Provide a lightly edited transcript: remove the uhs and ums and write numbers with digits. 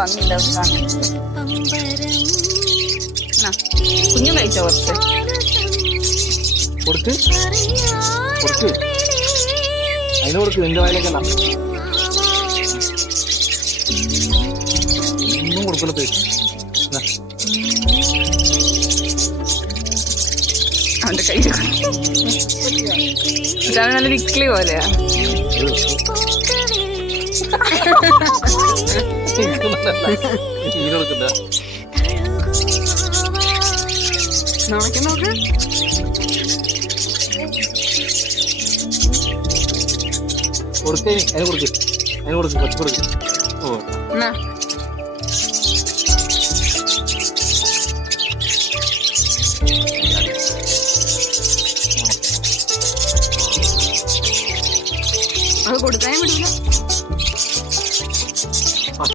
ഭംഗിയുണ്ട് കാണാൻ. കുഞ്ഞും കഴിച്ചോ കുറച്ച്? കൊടുക്ക് കൊടുക്ക് അതിന് കൊടുക്ക്. നിന്റെ വായിലേക്കല്ല ഒന്നും കൊടുക്കണ പേര്. അവന്റെ കയ്യിൽ നല്ല വിക്ലി പോലെയാ. നോക്ക് നോക്ക് കൊടുക്കേ. അതിന് കൊടുക്ക് അതിന് കൊടുക്ക് കുറച്ച് കൊടുക്ക്. ഓ